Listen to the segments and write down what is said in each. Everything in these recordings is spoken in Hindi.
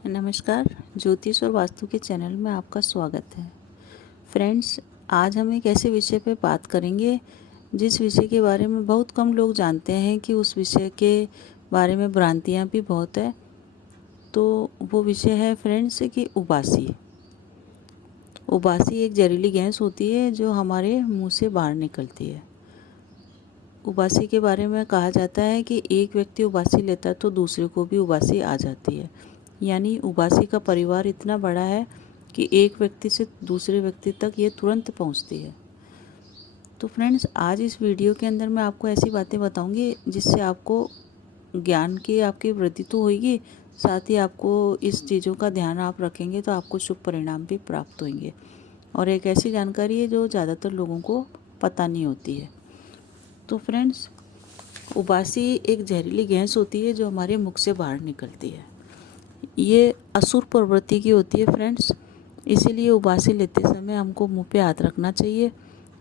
नमस्कार। ज्योतिष और वास्तु के चैनल में आपका स्वागत है। फ्रेंड्स, आज हम एक ऐसे विषय पे बात करेंगे जिस विषय के बारे में बहुत कम लोग जानते हैं कि उस विषय के बारे में भ्रांतियाँ भी बहुत है। तो वो विषय है फ्रेंड्स कि उबासी। उबासी एक जहरीली गैस होती है जो हमारे मुंह से बाहर निकलती है। उबासी के बारे में कहा जाता है कि एक व्यक्ति उबासी लेता है तो दूसरे को भी उबासी आ जाती है। यानी उबासी का परिवार इतना बड़ा है कि एक व्यक्ति से दूसरे व्यक्ति तक ये तुरंत पहुंचती है। तो फ्रेंड्स, आज इस वीडियो के अंदर मैं आपको ऐसी बातें बताऊंगी जिससे आपको ज्ञान की आपकी वृद्धि तो होगी, साथ ही आपको इस चीज़ों का ध्यान आप रखेंगे तो आपको शुभ परिणाम भी प्राप्त होंगे। और एक ऐसी जानकारी है जो ज़्यादातर लोगों को पता नहीं होती है। तो फ्रेंड्स, उबासी एक जहरीली गैस होती है जो हमारे मुख से बाहर निकलती है। ये असुर प्रवृत्ति की होती है फ्रेंड्स। इसीलिए उबासी लेते समय हमको मुंह पे हाथ रखना चाहिए।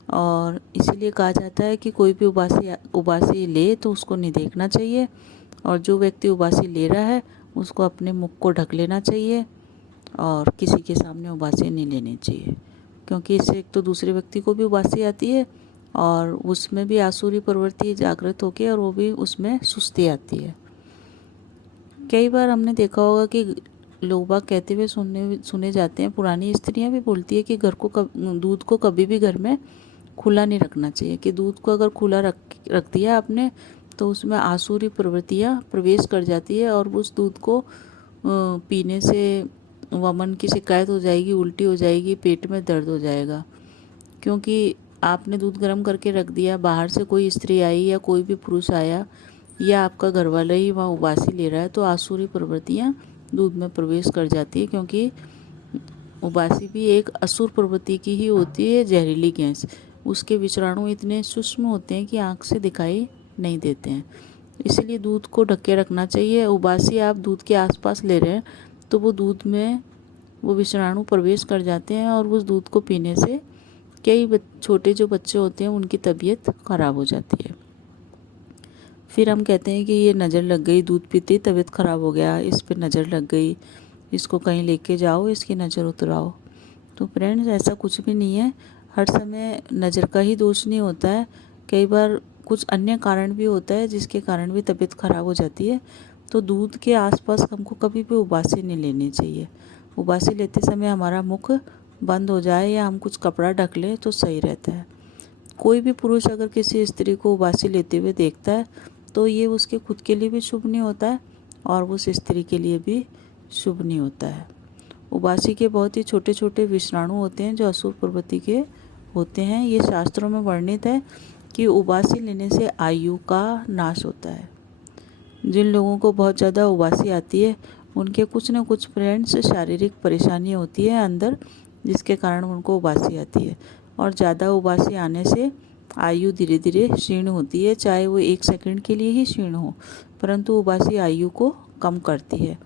और इसीलिए कहा जाता है कि कोई भी उबासी ले तो उसको नहीं देखना चाहिए, और जो व्यक्ति उबासी ले रहा है उसको अपने मुख को ढक लेना चाहिए और किसी के सामने उबासी नहीं लेनी चाहिए, क्योंकि इससे एक तो दूसरे व्यक्ति को भी उबासी आती है और उसमें भी आसुरी प्रवृत्ति जागृत होकर और वो भी उसमें सुस्ती आती है। कई बार हमने देखा होगा कि लोग बाग कहते हुए सुने जाते हैं, पुरानी स्त्रियां भी बोलती है कि दूध को कभी भी घर में खुला नहीं रखना चाहिए, कि दूध को अगर खुला रख दिया आपने तो उसमें आसुरी प्रवृत्तियां प्रवेश कर जाती है और उस दूध को पीने से वमन की शिकायत हो जाएगी, उल्टी हो जाएगी, पेट में दर्द हो जाएगा। क्योंकि आपने दूध गर्म करके रख दिया, बाहर से कोई स्त्री आई या कोई भी पुरुष आया या आपका घर वाला ही वहाँ उबासी ले रहा है तो आसुरी प्रवृत्तियाँ दूध में प्रवेश कर जाती है, क्योंकि उबासी भी एक असुर प्रवृत्ति की ही होती है, जहरीली गैस। उसके विषाणु इतने सूक्ष्म होते हैं कि आँख से दिखाई नहीं देते हैं। इसलिए दूध को ढक के रखना चाहिए। उबासी आप दूध के आसपास ले रहे हैं तो वो दूध में वो विषाणु प्रवेश कर जाते हैं और उस दूध को पीने से कई छोटे जो बच्चे होते हैं उनकी तबीयत खराब हो जाती है। फिर हम कहते हैं कि ये नज़र लग गई, दूध पीते ही तबीयत ख़राब हो गया, इस पे नज़र लग गई, इसको कहीं लेके जाओ, इसकी नज़र उतराओ। तो फ्रेंड्स, ऐसा कुछ भी नहीं है। हर समय नज़र का ही दोष नहीं होता है, कई बार कुछ अन्य कारण भी होता है जिसके कारण भी तबीयत ख़राब हो जाती है। तो दूध के आसपास हमको कभी भी उबासी नहीं लेनी चाहिए। उबासी लेते समय हमारा मुख बंद हो जाए या हम कुछ कपड़ा ढक लें तो सही रहता है। कोई भी पुरुष अगर किसी स्त्री को उबासी लेते हुए देखता है तो ये उसके खुद के लिए भी शुभ नहीं होता है और उस स्त्री के लिए भी शुभ नहीं होता है। उबासी के बहुत ही छोटे छोटे विषाणु होते हैं जो असुर प्रवृत्ति के होते हैं। ये शास्त्रों में वर्णित है कि उबासी लेने से आयु का नाश होता है। जिन लोगों को बहुत ज़्यादा उबासी आती है उनके कुछ न कुछ फ्रेंड्स शारीरिक परेशानियाँ होती है अंदर, जिसके कारण उनको उबासी आती है। और ज़्यादा उबासी आने से आयु धीरे धीरे क्षीण होती है, चाहे वो 1 सेकंड के लिए ही क्षीण हो, परंतु उबासी आयु को कम करती है।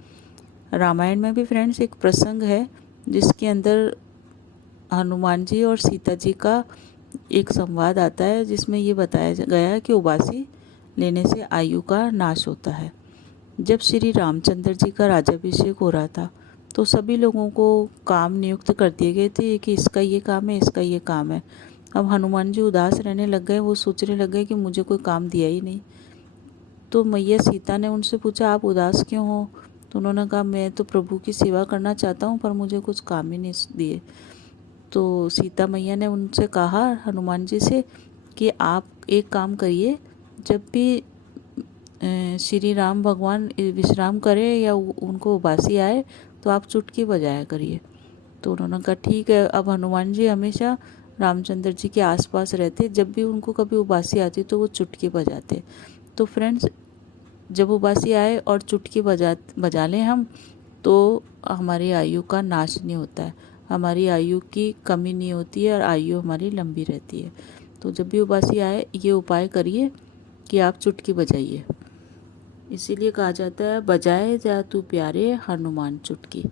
रामायण में भी फ्रेंड्स एक प्रसंग है जिसके अंदर हनुमान जी और सीता जी का एक संवाद आता है, जिसमें ये बताया गया है कि उबासी लेने से आयु का नाश होता है। जब श्री रामचंद्र जी का राज्याभिषेक हो रहा था तो सभी लोगों को काम नियुक्त कर दिए गए थे कि इसका ये काम है, इसका ये काम है। अब हनुमान जी उदास रहने लग गए, वो सोचने लग गए कि मुझे कोई काम दिया ही नहीं। तो मैया सीता ने उनसे पूछा, आप उदास क्यों हो? तो उन्होंने कहा, मैं तो प्रभु की सेवा करना चाहता हूँ पर मुझे कुछ काम ही नहीं दिए। तो सीता मैया ने उनसे कहा हनुमान जी से कि आप एक काम करिए, जब भी श्री राम भगवान विश्राम करें या उनको उबासी आए तो आप चुटकी बजाया करिए। तो उन्होंने कहा ठीक है। अब हनुमान जी हमेशा रामचंद्र जी के आसपास रहते, जब भी उनको कभी उबासी आती तो वो चुटकी बजाते। तो फ्रेंड्स, जब उबासी आए और चुटकी बजा लें हम तो हमारी आयु का नाश नहीं होता है, हमारी आयु की कमी नहीं होती है और आयु हमारी लंबी रहती है। तो जब भी उबासी आए ये उपाय करिए कि आप चुटकी बजाइए। इसीलिए कहा जाता है, बजाए जा तू प्यारे हनुमान चुटकी।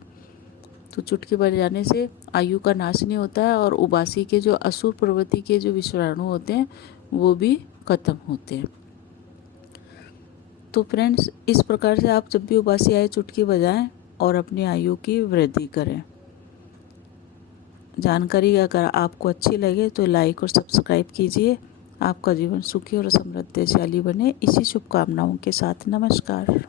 तो चुटकी बजाने से आयु का नाश नहीं होता है और उबासी के जो असुर प्रवृत्ति के जो विषाणु होते हैं वो भी खत्म होते हैं। तो फ्रेंड्स, इस प्रकार से आप जब भी उबासी आए चुटकी बजाएं और अपनी आयु की वृद्धि करें। जानकारी अगर आपको अच्छी लगे तो लाइक और सब्सक्राइब कीजिए। आपका जीवन सुखी और समृद्धशाली बने, इसी शुभकामनाओं के साथ नमस्कार।